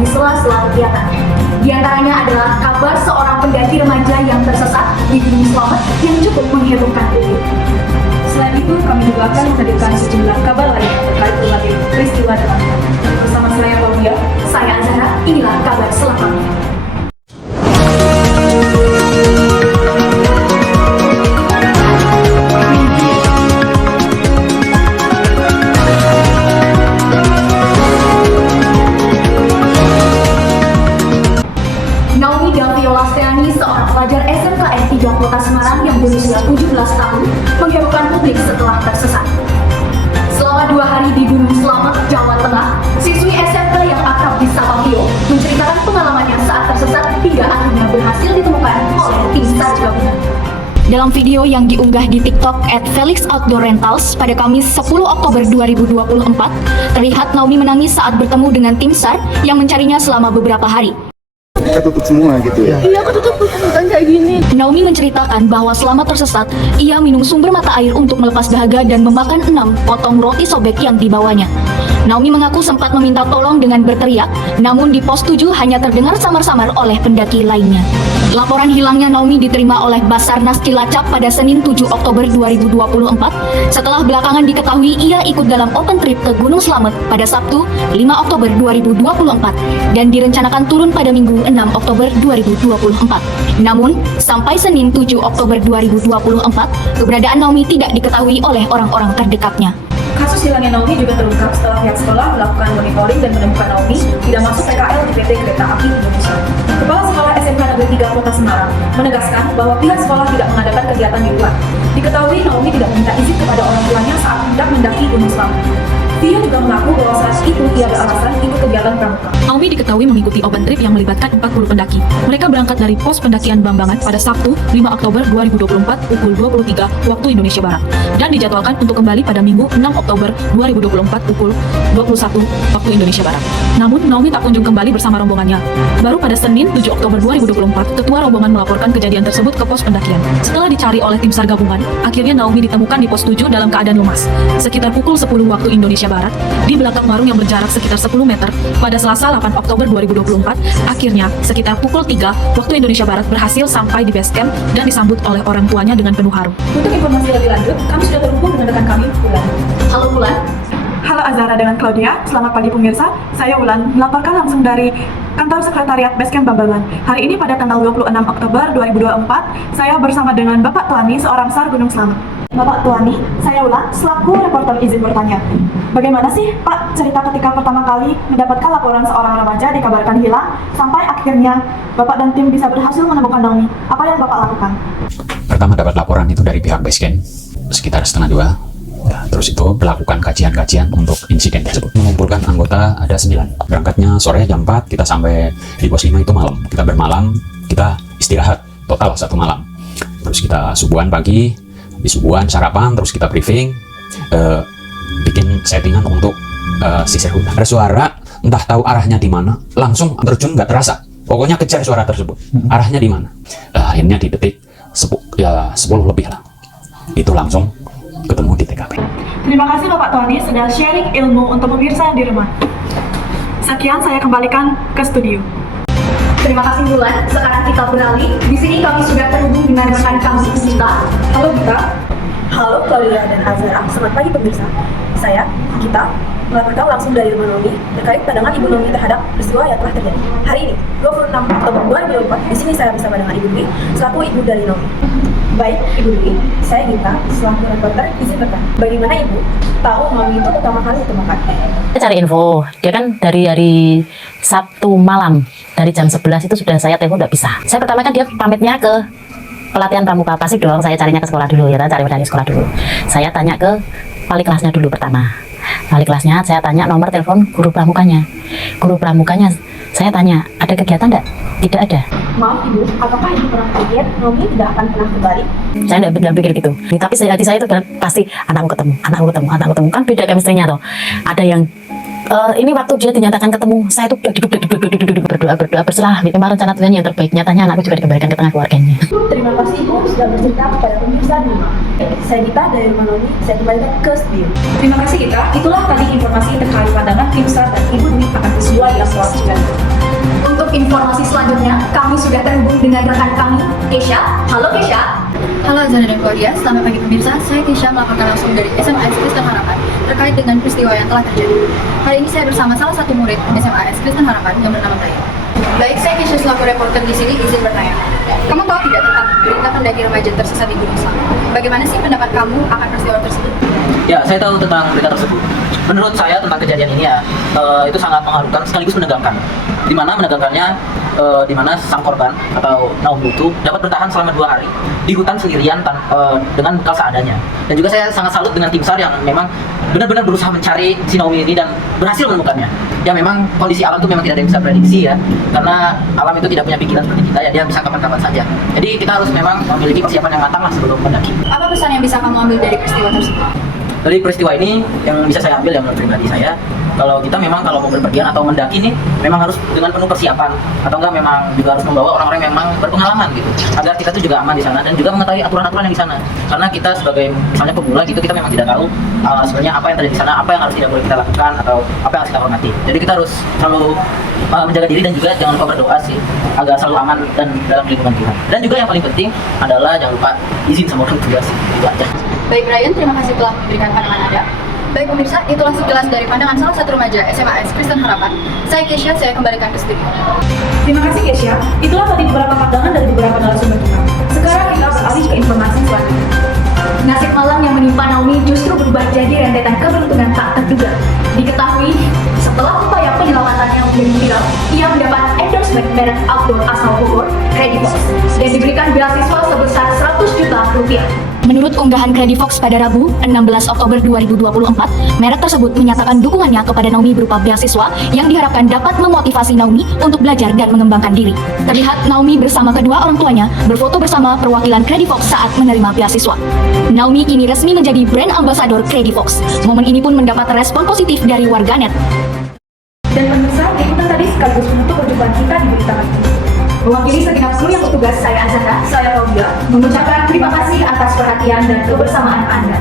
di sela-sela kegiatan. Di antaranya adalah kabar seorang pendaki remaja yang tersesat di Gunung Slamet yang cukup menghebohkan publik. Selain itu, kami juga akan menghadirkan sejumlah kabar lain terkait berbagai peristiwa dalam. Bersama saya Claudia, Saya Azhara, inilah kabar selengkapnya. Naomi Daviola Steani, seorang pelajar SMKN 3 Kota Semarang yang berusia 17 tahun, menghebohkan publik setelah tersesat. Selama 2 hari di Gunung Slamet, Jawa Tengah, siswi SMK yang akrab disapa Vio menceritakan pengalamannya saat tersesat hingga akhirnya berhasil ditemukan oleh tim SAR gabungan. Dalam video yang diunggah di TikTok @FelixOutdoorRentals pada Kamis 10 Oktober 2024, terlihat Naomi menangis saat bertemu dengan tim SAR yang mencarinya selama beberapa hari. Ketutup semua gitu ya? Iya, ketutup bukan kayak gini. Naomi menceritakan bahwa selama tersesat, ia minum sumber mata air untuk melepas dahaga dan memakan 6 potong roti sobek yang dibawanya. Naomi mengaku sempat meminta tolong dengan berteriak, namun di pos 7 hanya terdengar samar-samar oleh pendaki lainnya. Laporan hilangnya Naomi diterima oleh Basarnas Cilacap pada Senin 7 Oktober 2024, setelah belakangan diketahui ia ikut dalam open trip ke Gunung Slamet pada Sabtu 5 Oktober 2024 dan direncanakan turun pada Minggu 6 Oktober 2024. Namun, sampai Senin 7 Oktober 2024, keberadaan Naomi tidak diketahui oleh orang-orang terdekatnya. kasus hilangnya Naomi juga terungkap setelah pihak sekolah melakukan monitoring dan menemukan Naomi tidak masuk PKL di PT Kereta Api Indonesia. Kepala Sekolah SMK Negeri 3 Kota Semarang menegaskan bahwa pihak sekolah tidak mengadakan kegiatan di luar. Diketahui Naomi tidak meminta izin kepada orang tuanya saat hendak mendaki Gunung Slamet. Dia juga mengaku bahwa saat itu ia beralasan ikut kegiatan pramuka. Naomi diketahui mengikuti open trip yang melibatkan 40 pendaki. Mereka berangkat dari pos pendakian Bambangan pada Sabtu 5 Oktober 2024 pukul 23 waktu Indonesia Barat dan dijadwalkan untuk kembali pada Minggu 6 Oktober 2024 pukul 21 waktu Indonesia Barat. Namun Naomi tak kunjung kembali bersama rombongannya. Baru pada Senin 7 Oktober 2024, ketua rombongan melaporkan kejadian tersebut ke pos pendakian. Setelah dicari oleh tim SAR gabungan, akhirnya Naomi ditemukan di pos 7 dalam keadaan lemas. Sekitar pukul 10 waktu Indonesia Barat, di belakang warung yang berjarak sekitar 10 meter, pada Selasa 8 Oktober 2024, akhirnya sekitar pukul 3 waktu Indonesia Barat berhasil sampai di base camp dan disambut oleh orang tuanya dengan penuh haru. Untuk informasi lebih lanjut, kami sudah terhubung dengan rekan kami, Ulan. Halo Bulan. Halo Azhara dengan Claudia, selamat pagi pemirsa. Saya Ulan, melaporkan langsung dari Kantor Sekretariat Basecamp Bambangan. Hari ini pada tanggal 26 Oktober 2024, saya bersama dengan Bapak Tuani, seorang SAR Gunung Slamet. Bapak Tuani, saya Ulan, selaku reporter izin bertanya. Bagaimana sih Pak cerita ketika pertama kali mendapatkan laporan seorang remaja dikabarkan hilang, sampai akhirnya Bapak dan tim bisa berhasil menemukan Naomi? Apa yang Bapak lakukan? Pertama dapat laporan itu dari pihak Basecamp sekitar 1:30. Ya, terus itu melakukan kajian-kajian untuk insiden tersebut. Mengumpulkan anggota ada 9. Berangkatnya sore jam 4, kita sampai di pos 5 itu malam. Kita bermalam, kita istirahat total 1 malam. Terus kita subuhan pagi, di subuhan sarapan, terus kita briefing, bikin settingan untuk sisir hutan. Ada suara, entah tahu arahnya di mana, langsung terjun nggak terasa. Pokoknya kejar suara tersebut. Arahnya di mana? Akhirnya di detik 10 lebih lah. Itu langsung ketemu di TKP. Terima kasih Bapak Tuani sudah sharing ilmu untuk pemirsa di rumah. Sekian, saya kembalikan ke studio. Terima kasih Bulan. Sekarang kita beralih. Di sini kami sudah terhubung dengan rekan kami Gita. Halo Gita. Halo Claudia dan Azhara, selamat pagi pemirsa. Saya, Gita, melaporkan langsung dari rumah Naomi terkait pandangan Ibu Naomi terhadap peristiwa yang telah terjadi. Hari ini, 26 Oktober 2024, di sini saya bersama dengan Ibu Dwi, selaku ibu dari Naomi. Baik, Ibu Dwi, saya Gita, selaku reporter izin bertanya. Bagaimana Ibu tahu Naomi itu pertama kali ditemukan? Saya cari info, dia kan dari hari Sabtu malam, dari jam 11 itu sudah saya telepon tidak bisa. Saya pertama kan dia pamitnya ke pelatihan pramuka, pasti dong saya carinya ke sekolah dulu ya, cari dari sekolah dulu. Saya tanya ke wali kelasnya dulu pertama. Wali kelasnya saya tanya nomor telepon guru pramukanya. Guru pramukanya saya tanya, ada kegiatan enggak? Tidak ada. Maaf Ibu, apakah Ibu pernah pikir Naomi tidak akan pernah kembali? Saya tidak pikir gitu. Tapi hati saya itu pasti anakku ketemu. Kan beda chemistry-nya toh. Ada yang ini waktu dia dinyatakan ketemu, saya tuh duduk berdoa berserah bikin rencana Tuhan yang terbaik. Nyatanya anakku juga dikembalikan ke tengah keluarganya. Terima kasih Ibu sudah bercerita kepada pemirsa di rumah. Saya Gita dari rumah Naomi, saya kembalikan ke studio. Terima kasih Gita. Itulah tadi informasi terkait pandangan tim SAR dan Ibu Dwi akan peristiwa yang telah terjadi. informasi selanjutnya, kami sudah terhubung dengan rekan kami, Kesha. Halo Kesha. Halo Azana dan Claudia, selamat pagi pemirsa. Saya Kesha melaporkan langsung dari SMA Kristen Harapan terkait dengan peristiwa yang telah terjadi. Hari ini saya bersama salah satu murid SMA Kristen Harapan yang bernama Brian. Baik, saya Kesha selaku reporter di sini izin bertanya. Kamu tahu tidak tentang berita pendaki remaja tersesat di Gunung Selamat? Bagaimana sih pendapat kamu akan peristiwa tersebut? Ya, saya tahu tentang berita tersebut. Menurut saya tentang kejadian ini ya, itu sangat mengharukan sekaligus menegangkan. Di mana menegangkannya, di mana sang korban atau Naomi itu dapat bertahan selama 2 hari di hutan sendirian dengan bekal seadanya. Dan juga saya sangat salut dengan tim SAR yang memang benar-benar berusaha mencari si Naomi ini dan berhasil menemukannya. Ya memang kondisi alam itu memang tidak ada yang bisa prediksi ya, karena alam itu tidak punya pikiran seperti kita ya, dia bisa kapan-kapan saja. Jadi kita harus memang memiliki persiapan yang matang lah sebelum mendaki. Apa pesan yang bisa kamu ambil dari peristiwa tersebut? Dari peristiwa ini yang bisa saya ambil yang menurut pribadi saya, kalau kita memang kalau mau berpergian atau mendaki nih memang harus dengan penuh persiapan, atau enggak memang juga harus membawa orang-orang yang memang berpengalaman gitu, agar kita tuh juga aman di sana dan juga mengetahui aturan-aturan yang di sana. Karena kita sebagai misalnya pemula gitu, kita memang tidak tahu sebenarnya apa yang terjadi di sana, apa yang harus tidak boleh kita lakukan atau apa yang harus kita hormati. Jadi kita harus selalu menjaga diri dan juga jangan lupa berdoa sih agar selalu aman dan dalam lingkungan kita. Dan juga yang paling penting adalah jangan lupa izin sama orang tua sih, itu aja. Baik Brian, terima kasih telah memberikan pandangan Anda. Baik pemirsa, itulah sekilas dari pandangan salah satu remaja SMA Kristen Harapan. Saya Kesha, saya kembalikan ke studio. Terima kasih Kesha. Itulah tadi beberapa pandangan dari beberapa narasumber kita. Sekarang kita beralih ke informasi selanjutnya. Nasib malang yang menimpa Naomi justru berubah jadi rentetan keberuntungan tak terduga. Diketahui, setelah upaya penyelamatannya menjadi viral, ia mendapat endorsement merek outdoor asal Bogor, Credifox, dan diberikan beasiswa sebesar 100 juta rupiah. Menurut unggahan Credifox pada Rabu, 16 Oktober 2024, merek tersebut menyatakan dukungannya kepada Naomi berupa beasiswa yang diharapkan dapat memotivasi Naomi untuk belajar dan mengembangkan diri. Terlihat Naomi bersama kedua orang tuanya berfoto bersama perwakilan Credifox saat menerima beasiswa. Naomi kini resmi menjadi brand ambassador Credifox. Momen ini pun mendapat respon positif dari warganet. Dan pemirsa, ikutan tadi sekaligus menutup perjumpaan kita di berita pagi ini. Mewakili segenap kru yang bertugas, saya Azana, saya Claudia, mengucapkan terima kasih atas perhatian dan kebersamaan Anda.